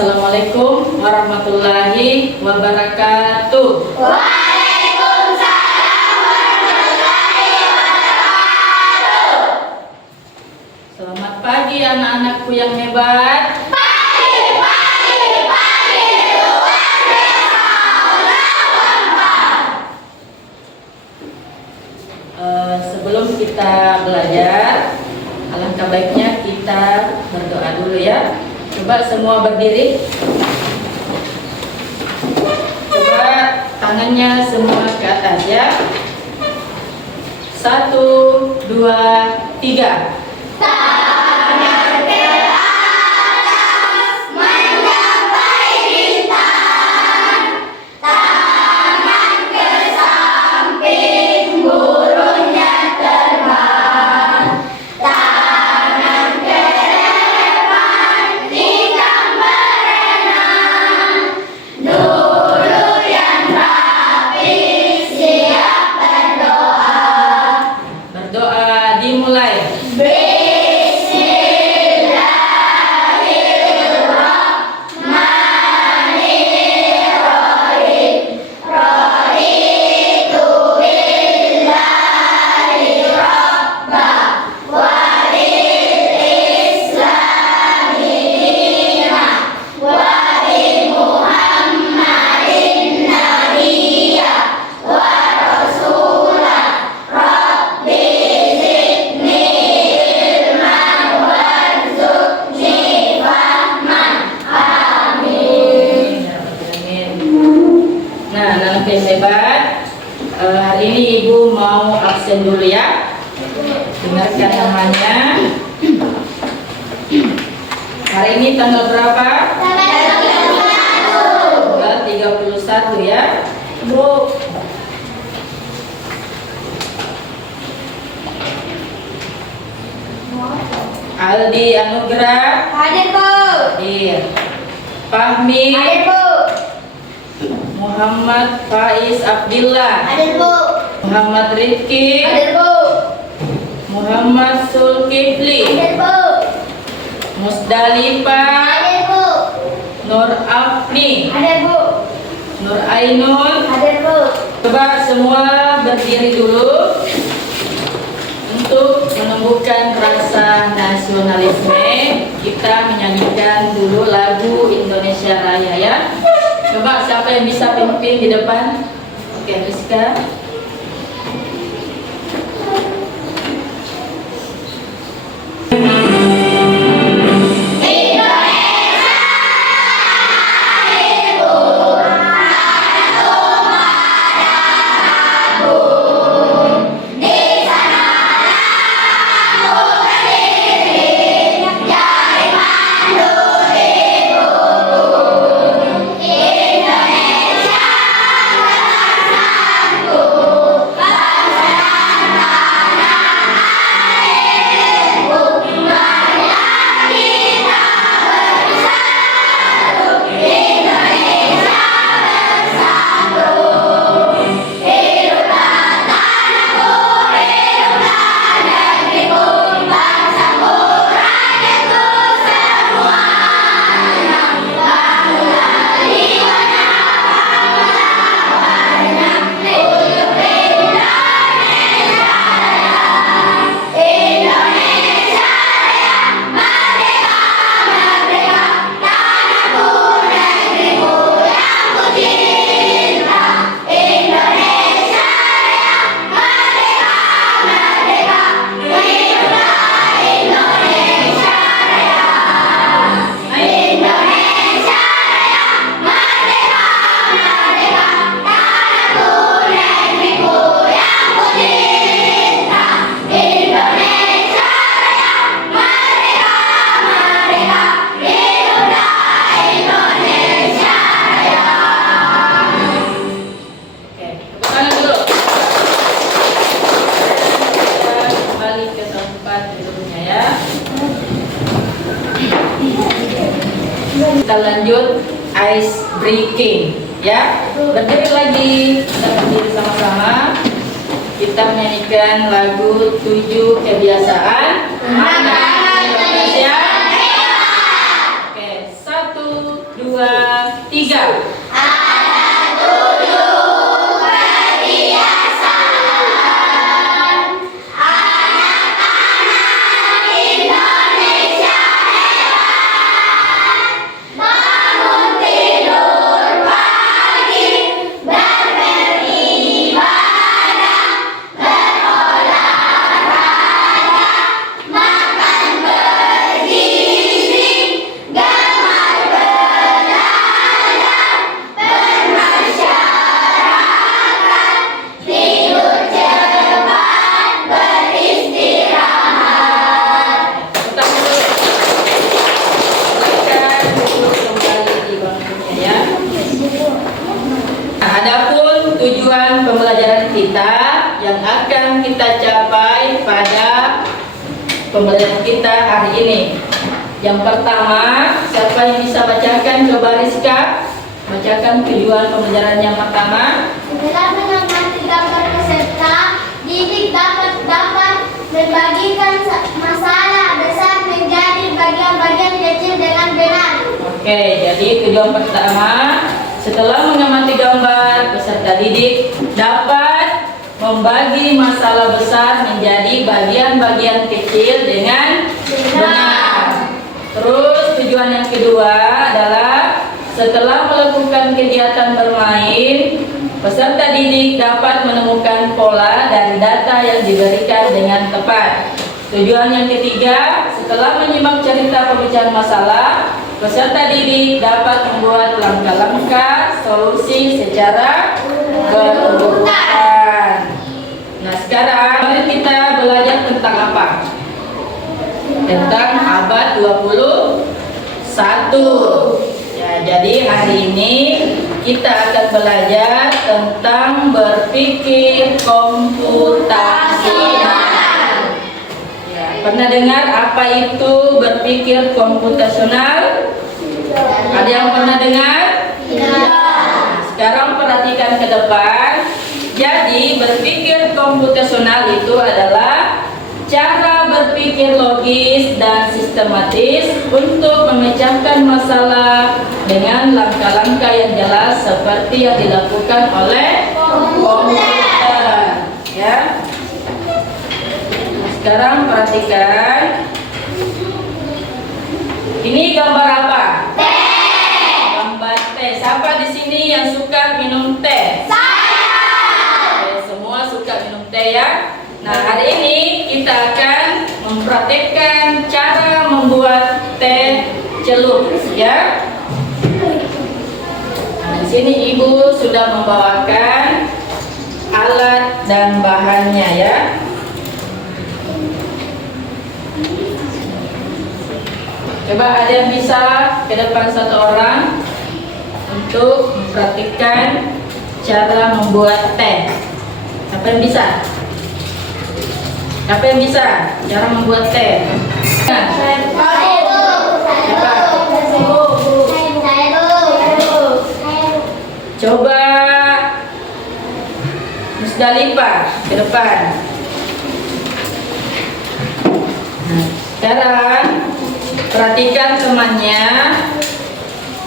Assalamualaikum warahmatullahi wabarakatuh. Waalaikumsalam warahmatullahi wabarakatuh. Selamat pagi anak-anakku yang hebat. Pagi, luar biasa, Allahu Akbar. Sebelum kita belajar, alangkah baiknya kita berdoa dulu ya. Coba semua berdiri. Coba tangannya semua ke atas ya. 1, 2, 3. Tangan ke atas mencapai bintang, tangan ke samping burungnya terbang, tangan ke depan ikan berenang. Dulu yang rapi siap berdoa. Berdoa dimulai. Bismillahirrahmanirrahim. Raditu billahi rabba wa bil islami dina wa bi Muhammadin nabiyya wa rasulah. Rabbi zidni ilman warzuqni fahman. Amin. Nah, anak yang hebat, hari ini ibu mau absen dulu ya. Dengarkan namanya. Hari ini tanggal berapa? Tanggal 31 ya. Bu. Aldi Anugrah. Hadir, Bu. Iya. Fahmi. Hadir, Bu. Muhammad Faiz Abdillah. Hadir, Bu. Muhammad Rifki. Hadir, Bu. Muhammad Zulkifli. Hadir, Bu. Musdalifah. Hadir, Bu. Nur Afni. Hadir, Bu. Nur Ainun. Hadir, Bu. Coba semua berdiri dulu untuk menumbuhkan rasa nasionalisme. Kita menyanyikan dulu lagu Indonesia Raya ya. Coba siapa yang bisa pimpin di depan? Oke, Rizka. Kita lanjut ice breaking ya. Berdiri lagi, kita berdiri sama-sama. Kita menyanyikan lagu 7 kebiasaan anak Indonesia. Oke, 1, 2, 3. Adapun tujuan pembelajaran kita yang akan kita capai pada pembelajaran kita hari ini. Yang pertama, siapa yang bisa bacakan? Coba Rizka, bacakan tujuan pembelajaran yang pertama. Setelah mengamati gambar peserta, didik dapat membagikan masalah besar menjadi bagian-bagian kecil dengan benar. Oke, jadi tujuan pertama, setelah mengamati gambar, peserta didik dapat membagi masalah besar menjadi bagian-bagian kecil dengan benar. Terus tujuan yang kedua adalah setelah melakukan kegiatan bermain, peserta didik dapat menemukan pola dari data yang diberikan dengan tepat. Tujuan yang ketiga, setelah menyimak cerita pemecahan masalah, peserta didik dapat membuat langkah-langkah solusi secara berurutan. Nah, sekarang mari kita belajar tentang apa? Tentang abad 21. Ya, jadi hari ini kita akan belajar tentang berpikir komputasional. Pernah dengar apa itu berpikir komputasional? Ada yang pernah dengar? Tidak. Sekarang perhatikan ke depan. Jadi berpikir komputasional itu adalah cara berpikir logis dan sistematis untuk memecahkan masalah dengan langkah-langkah yang jelas seperti yang dilakukan oleh komputer. Ya. Sekarang perhatikan. Ini gambar apa? Teh. Gambar teh. Siapa di sini yang suka minum teh? Saya. Oke, semua suka minum teh ya. Nah, hari ini kita akan mempraktekkan cara membuat teh celup ya. Nah, di sini Ibu sudah membawakan alat dan bahannya ya. Coba ada yang bisa ke depan satu orang untuk mempraktikkan cara membuat teh. Siapa yang bisa? Siapa yang bisa cara membuat teh? Nah, coba Musdalifah ke depan. Nah, sekarang perhatikan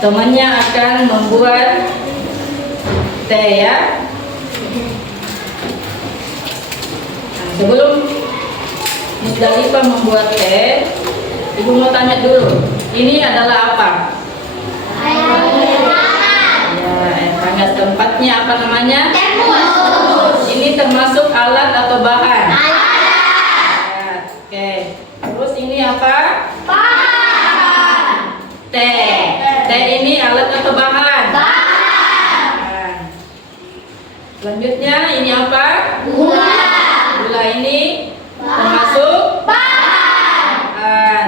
temannya akan membuat teh ya. Nah, sebelum Musdalifah membuat teh, Ibu mau tanya dulu, ini adalah apa? Ya, air hangat. Tempatnya apa namanya? Termos. Ini termasuk alat atau bahan? Alat. Ya, oke. Terus ini apa? Bahan. Teh. Teh ini alat atau bahan? Bahan. Selanjutnya ini apa? Gula. Gula ini termasuk bahan.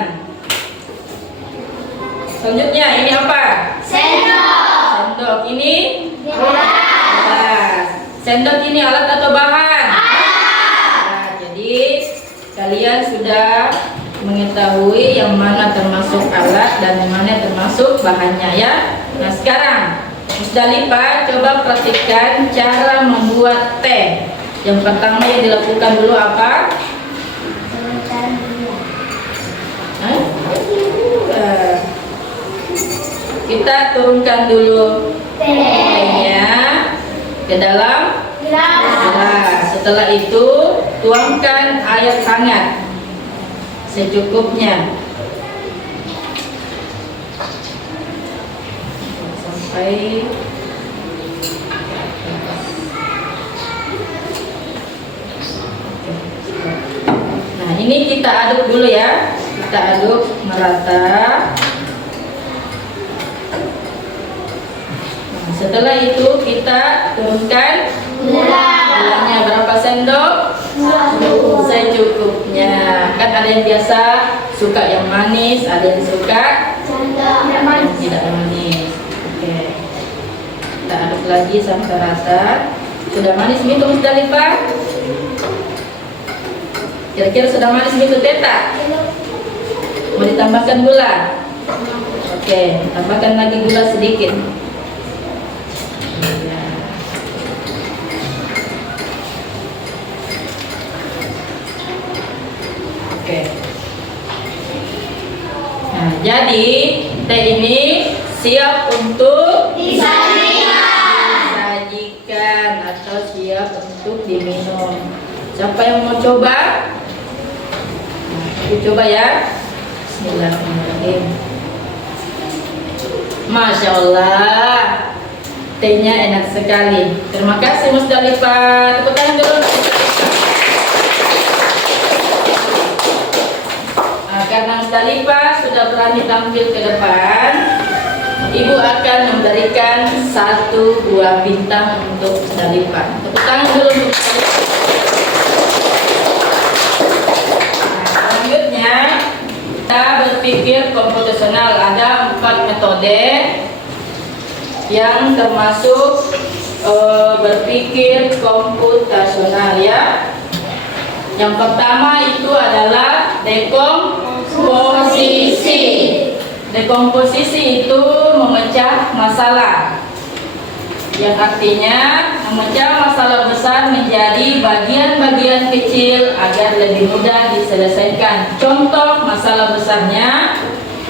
Selanjutnya ini apa? Sendok. Sendok ini Gelas. gelas. Sendok ini alat atau bahan? Alat. Nah, jadi kalian sudah mengetahui yang mana termasuk alat dan yang mana termasuk bahannya ya. Nah, sekarang Musdalifah coba praktikkan cara membuat teh. Yang pertama yang dilakukan dulu apa? Hah? kita turunkan dulu tehnya ke dalam gelas. Setelah itu tuangkan air hangat secukupnya sampai nah ini kita aduk dulu ya, kita aduk merata. Nah, setelah itu kita turunkan gulanya berapa sendok? Secukupnya. Kan ada yang biasa suka yang manis, ada yang suka yang tidak manis. Oke. Kita aduk lagi sampai rata. Sudah manis itu Musdalifah? Kira-kira sudah manis itu Teta? Mau ditambahkan gula? Oke, tambahkan lagi gula sedikit. Oke. Nah, jadi teh ini siap untuk disajikan atau siap untuk diminum. Siapa yang mau coba? Nah, aku coba ya. Bismillahirrahmanirrahim. Masya Allah, tehnya enak sekali. Terima kasih Musdalifah. Tepuk tangan dulu. Karena Musdalifah sudah berani tampil ke depan, Ibu akan memberikan 1 buah bintang untuk Musdalifah. Tepuk tangan dulu untuk Musdalifah. Nah, selanjutnya kita berpikir komputasional. Ada 4 metode yang termasuk berpikir komputasional ya. Yang pertama itu adalah dekomposisi. Dekomposisi itu memecah masalah, yang artinya memecah masalah besar menjadi bagian-bagian kecil agar lebih mudah diselesaikan. Contoh masalah besarnya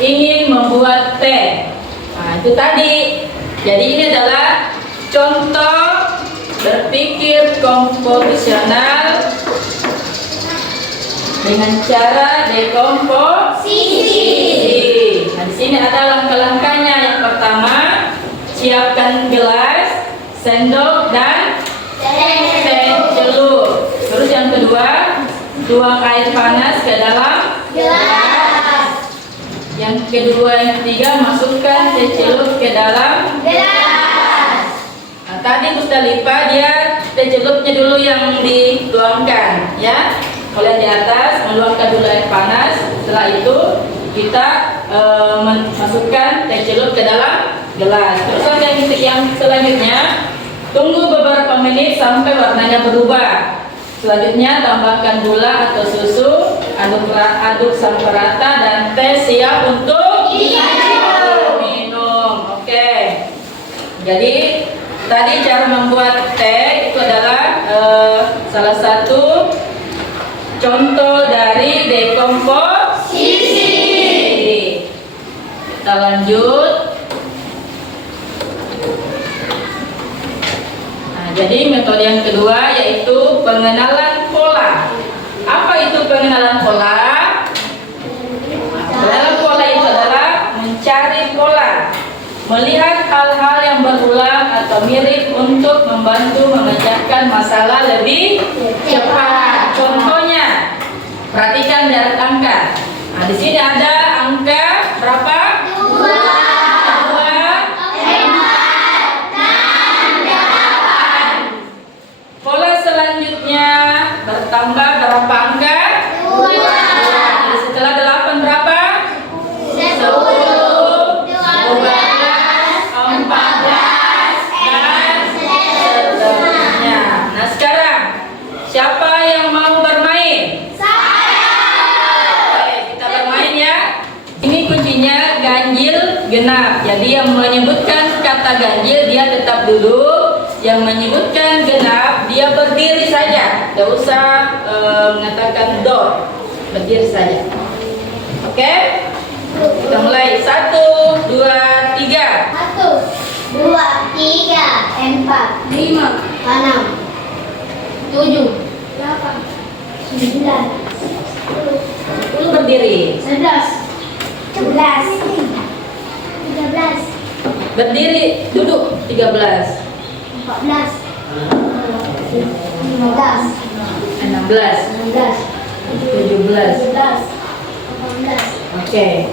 ingin membuat teh. Nah, itu tadi. Jadi ini adalah contoh berpikir komputasional dengan cara dekomposisi. Nah, di sini ada langkah-langkahnya. Yang pertama, siapkan gelas, sendok, dan teh celup. Terus yang kedua, tuang air panas ke dalam gelas. Yang kedua, yang ketiga, masukkan teh celup ke dalam gelas. Nah, tadi Musdalifah dia teh celupnya dulu yang dituangkan, ya. Kalian di atas menuangkan dulu air panas. Setelah itu kita masukkan teh celup ke dalam gelas. Terus yang selanjutnya tunggu beberapa menit sampai warnanya berubah. Selanjutnya tambahkan gula atau susu, aduk sampai rata dan teh siap untuk minum. Oke. Jadi tadi cara membuat teh itu adalah salah satu contoh dari dekomposisi. Kita lanjut. Nah, jadi metode yang kedua yaitu pengenalan pola. Apa itu pengenalan pola? Pengenalan pola itu adalah mencari pola, melihat hal-hal yang berulang atau mirip untuk membantu memecahkan masalah lebih cepat. Contohnya, perhatikan deret angka. Nah, di sini ada angka berapa? 2, 4, 8. Pola selanjutnya bertambah berapa angka? 2. Jadi setelah 8 berapa? 10, 12, 14, dan seterusnya. Nah, sekarang siapa yang mau bermain? Ini kuncinya ganjil genap. Jadi yang menyebutkan kata ganjil dia tetap duduk, yang menyebutkan genap dia berdiri saja, tidak usah mengatakan door, berdiri saja. Oke? Kita mulai 1, 2, 3. 1, 2, 3, 4, 5, 6, 7, 8, 9, 10 berdiri. 11, 12, 13, Berdiri, duduk 13. 14, 15, 16, 16, 17. 17, 18. Oke.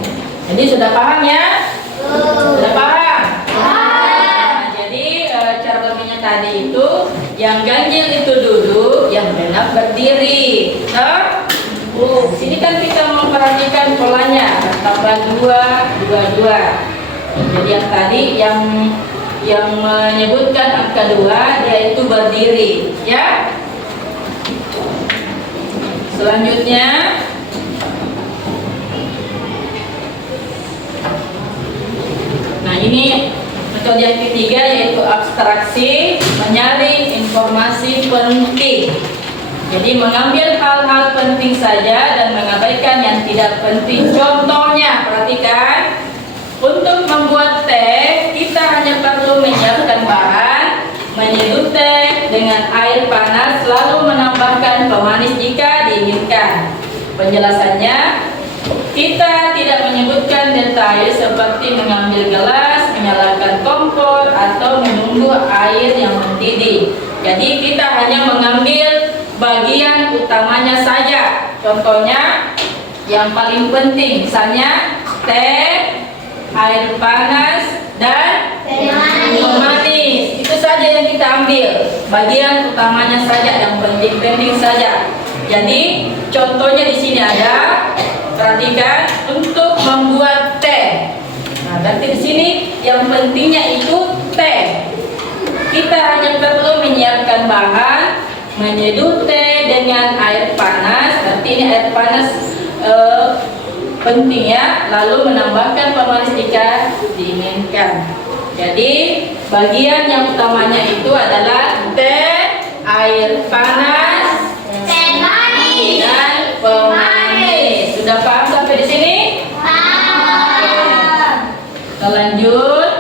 Jadi sudah paham ya? Sudah paham? Nah, jadi cara lebihnya tadi itu yang ganjil itu duduk, yang genap berdiri. Nah, sini kan kita memperhatikan polanya, tambah 2, 2, 2. Jadi yang tadi yang menyebutkan angka 2 dia itu berdiri, ya. Selanjutnya nah ini metode yang ketiga yaitu abstraksi, menyaring informasi penting. Jadi mengambil hal-hal penting saja dan mengabaikan yang tidak penting. Contohnya, perhatikan, untuk membuat teh kita hanya perlu menyiapkan bahan, menyeduh teh dengan air panas, lalu menambahkan pemanis jika diinginkan. Penjelasannya, kita tidak menyebutkan detail seperti mengambil gelas, menyalakan kompor, atau menunggu air yang mendidih. Jadi kita hanya mengambil bagian utamanya saja. Contohnya yang paling penting, misalnya teh, air panas, dan pemanis. Itu saja yang kita ambil, bagian utamanya saja, yang penting-penting saja. Jadi contohnya di sini ada, perhatikan, untuk membuat teh. Nah, berarti di sini yang pentingnya itu teh. Kita hanya perlu menyiapkan bahan, menyeduh teh dengan air panas. Berarti ini air panas penting ya. Lalu menambahkan pemanis jika diinginkan. Jadi bagian yang utamanya itu adalah teh, air panas, dan pemanis. Sudah paham sampai di sini? Kita lanjut.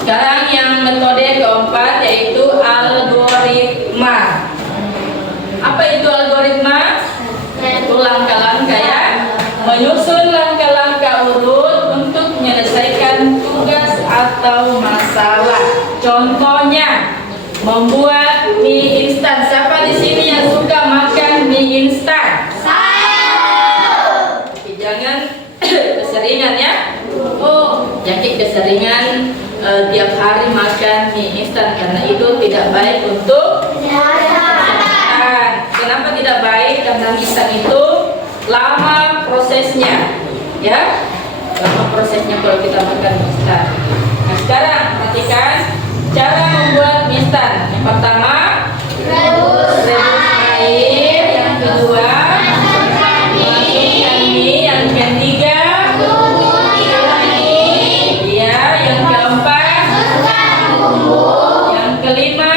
Sekarang yang metode keempat yaitu algoritma. Apa itu algoritma? Itu langkah-langkah ya. Menyusun langkah-langkah urut untuk menyelesaikan tugas atau masalah. Contohnya, membuat mie instan. Siapa di sini yang suka makan mie instan? Jangan keseringan ya. Jadi keseringan tiap hari makan mie instan karena itu tidak baik untuk kesehatan. Kenapa tidak baik? Karena mie instan itu lama prosesnya, ya. Lama prosesnya kalau kita makan mie instan. Nah, sekarang perhatikan cara membuat mie instan. Yang pertama, rebus air. Yang kedua, masukkan mie. Yang ketiga, ya. Yang keempat, yang kelima,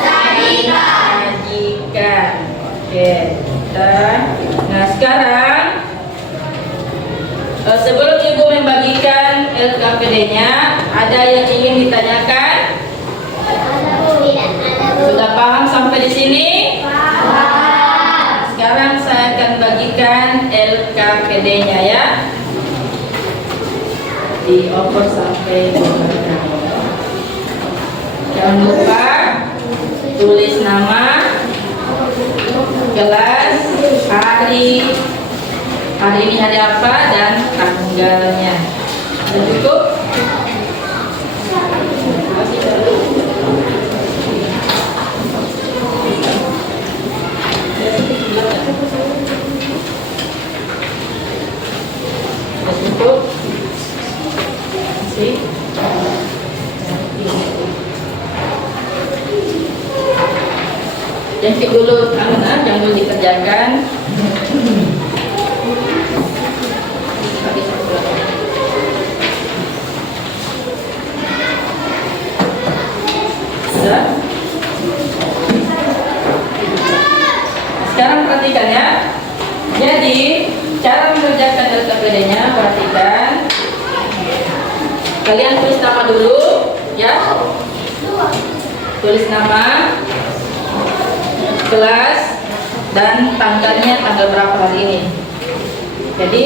sajikan. Oke, nah sekarang sebelum ibu membagikan LKPD-nya, ada yang ingin ditanyakan? Sudah paham sampai di sini? Sekarang saya akan bagikan LKPD-nya ya. Dioper sampai jangan lupa tulis nama, kelas, hari ini hari apa, dan tanggalnya. Sudah cukup? Sudah cukup? Masih? Jangan dulu, jangan dulu dikerjakan. Sudah? Sekarang perhatikan ya. Jadi Kalian tulis nama dulu, ya. Tulis nama, kelas, dan tanggalnya tanggal berapa hari ini. Jadi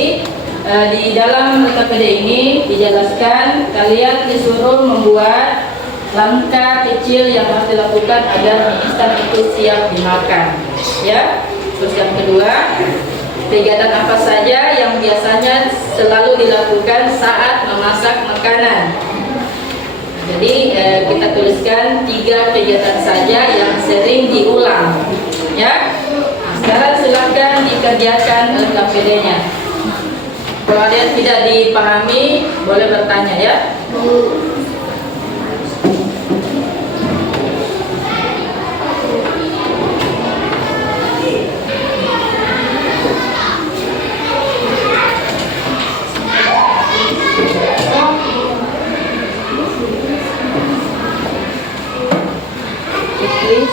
di dalam LKPD ini dijelaskan kalian disuruh membuat langkah kecil yang harus dilakukan agar mie instan itu siap dimakan, ya. Terus yang kedua, kegiatan apa saja yang biasanya selalu dilakukan saat memasak makanan. Jadi kita tuliskan 3 kegiatan saja yang sering diulang, ya. Sekarang silakan dikerjakan LKPD-nya. Kalau ada yang tidak dipahami, boleh bertanya, ya.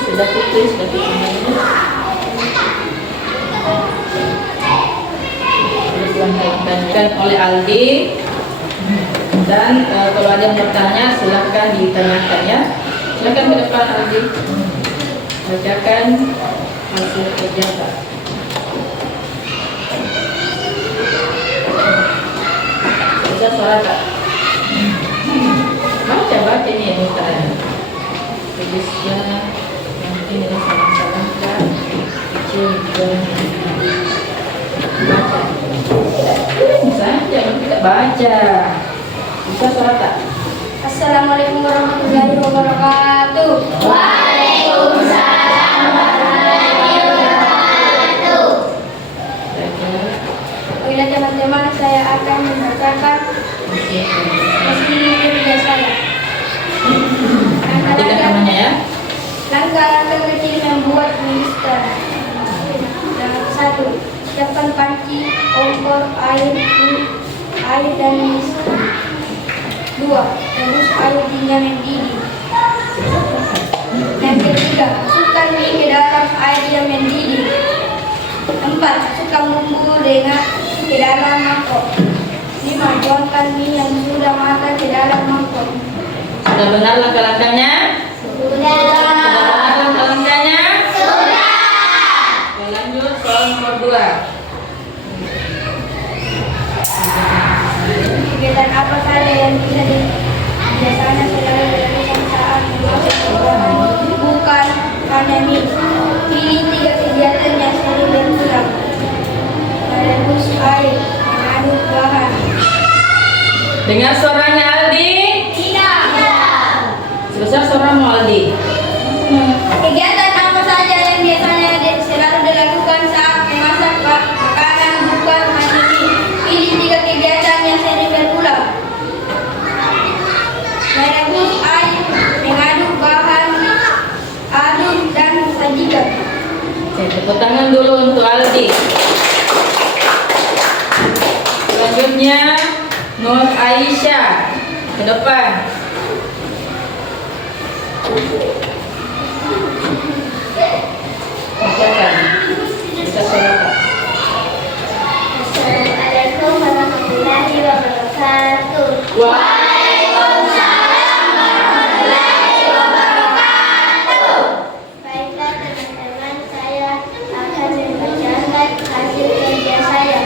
Sudah tulis. Ditanyakan oleh Aldi, dan kalau ada yang bertanya silahkan ditanyakan, ya. Silahkan ke depan Aldi, bacakan hasil kerja Pak. Bisa suara Kak? Baca ini ya misalnya. Tulisnya nanti dengan salam-salam Kak kecil dan baca. Saja tidak baca. Bisa suara tak? Assalamualaikum warahmatullahi wabarakatuh. Waalaikumsalam warahmatullahi wabarakatuh. Baiklah teman-teman, saya akan membacakan hasil kerja saya. Tidak namanya, ya. Langkah-langkah kecil membuat mie instan. Yang 1. Siapkan panci, kompor, air dan mie instan. 2. Rebus air hingga mendidih. Yang ketiga, masukkan mie ke dalam air yang mendidih. 4. Masukkan bumbu ke dalam mangkok. 5. Tuangkan mie yang sudah matang ke dalam mangkok. Sudah benar langkah-langkahnya? Sudah. Benar langkah-langkahnya? Sudah. Oke, lanjut soal nomor 2. Kegiatan apa saja yang biasanya selalu dilakukan saat memasak makanan bukan hanya mie. Pilih 3 kegiatan yang sering berulang. Merebus air, mengaduk bahan. Dengar suaranya Aldi? Tidak. Sebesar suaramu Aldi. Kegiatan apa saja yang biasanya selalu dilakukan saat memasak makanan bukan hanya mie. Pilih 3 kegiatan yang sering berulang. Merebus air, mengaduk bahan, aduk dan sajikan. Oke, tepuk tangan dulu untuk Aldi. Selanjutnya Nur Aisyah, ke depan. Bacakan. Bisa suara. Assalamualaikum warahmatullahi wabarakatuh. Waalaikumsalam warahmatullahi wabarakatuh. Baiklah teman-teman, saya akan membacakan hasil kerja saya.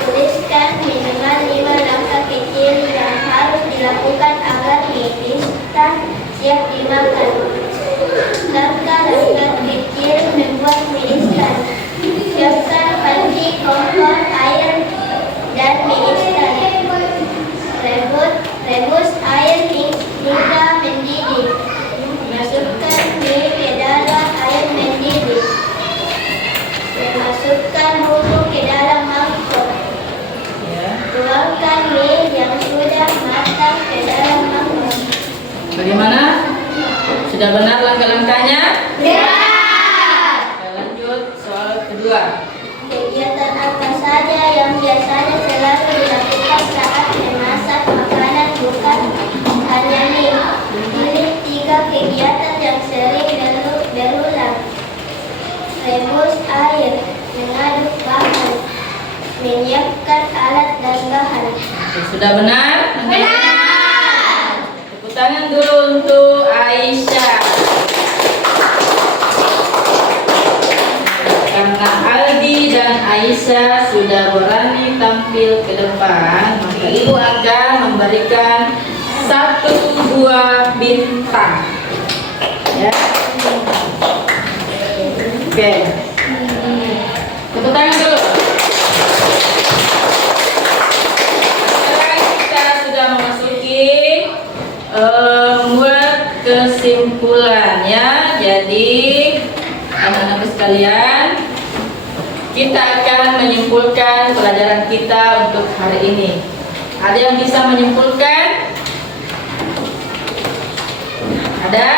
Tuliskan minimal 5 langkah kecil yang harus dilakukan agar mie instan siap dimakan. Langkah-langkah kecil membuat mie instan. Siapkan panci, kompor, air, dan mie instan. Rebus air hingga mendidih. Masukkan mie ke dalam air mendidih. Masukkan bumbu ke dalam mangkok. Tuangkan mie yang sudah matang ke dalam mangkok. Bagaimana? Sudah benar langkah-langkahnya? Benar. Oke, lanjut soal kedua. Kegiatan apa saja yang biasanya selalu dilakukan saat memasak makanan bukan hanya mie? Pilih 3 kegiatan yang sering berulang. Rebus air, mengaduk bahan, menyiapkan alat dan bahan. Sudah benar? Tepuk tangan dulu untuk Aisyah. Karena Aldi dan Aisyah sudah berani tampil ke depan, maka Ibu akan memberikan 1 buah bintang. Ya. Oke. Tepuk tangan dulu. Sekarang kita sudah memasuki membuat kesimpulan ya. Jadi anak-anak sekalian, kita akan menyimpulkan pelajaran kita untuk hari ini. Ada yang bisa menyimpulkan? Ada?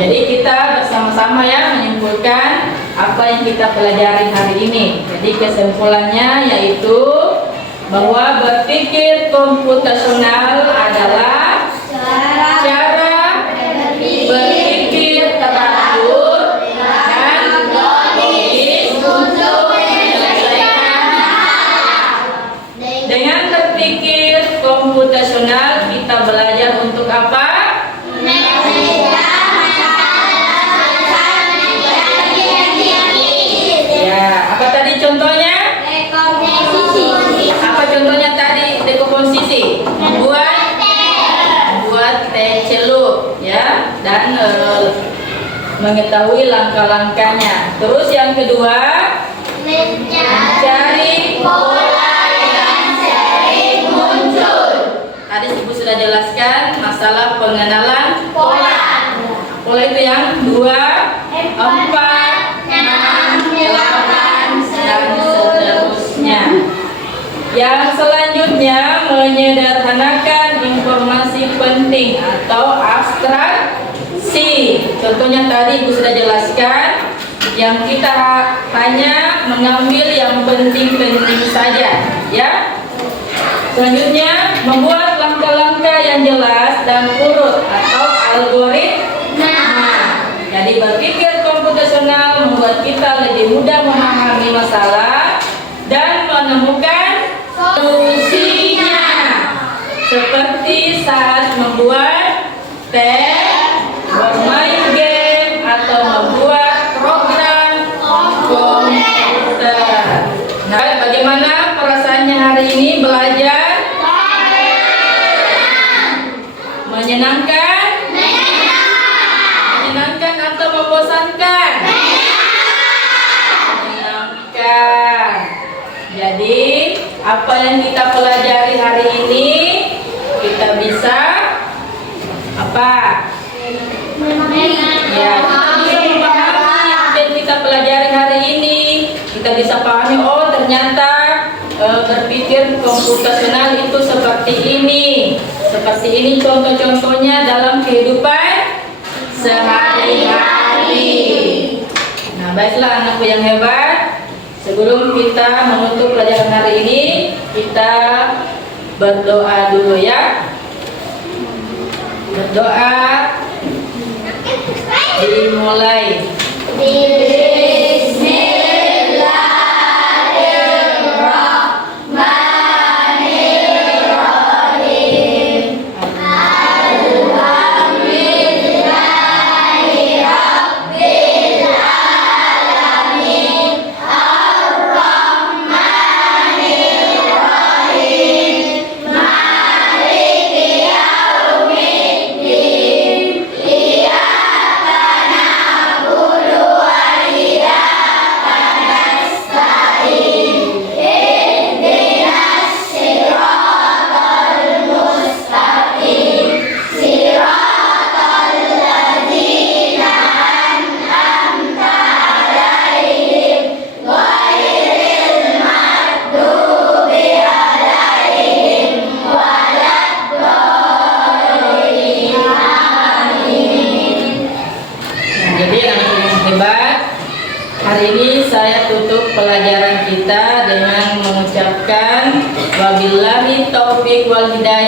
Jadi kita bersama-sama ya menyimpulkan apa yang kita pelajari hari ini. Jadi kesimpulannya yaitu bahwa berpikir komputasional adalah cara berpikir teratur dan logis untuk menyelesaikan masalah. Dengan berpikir komputasional kita belajar untuk apa? Apa tadi contohnya? Apa contohnya tadi dekomposisi? Membuat teh celup ya, dan mengetahui langkah-langkahnya. Terus yang kedua, mencari pola yang sering muncul. Tadi Ibu sudah jelaskan masalah pengenalan pola. Pola itu yang 2, 4, 6, 8 dan seterusnya. Yang selanjutnya menyederhanakan informasi penting atau abstraksi. Contohnya tadi Ibu sudah jelaskan, yang kita hanya mengambil yang penting-penting saja, ya. Selanjutnya membuat langkah-langkah yang jelas dan urut atau algoritma. Jadi berpikir komputasional membuat kita lebih mudah memahami masalah dan menemukan solusinya. Seperti saat membuat teh, bermain game, atau membuat program komputer. Nah, bagaimana perasaannya hari ini belajar? Menyenangkan? Menyenangkan atau membosankan? Menyenangkan. Jadi, apa yang kita pelajari hari ini, kita bisa apa? Ya, kita bisa memahami apa yang kita pelajari hari ini. Kita bisa pahami, oh ternyata berpikir komputasional itu seperti ini. Seperti ini contoh-contohnya dalam kehidupan sehari-hari. Nah, baiklah anakku yang hebat. Sebelum kita menutup pelajaran hari ini, kita berdoa dulu ya. Berdoa dimulai. Hari ini saya tutup pelajaran kita dengan mengucapkan wabillahi taufiq wal hidayah.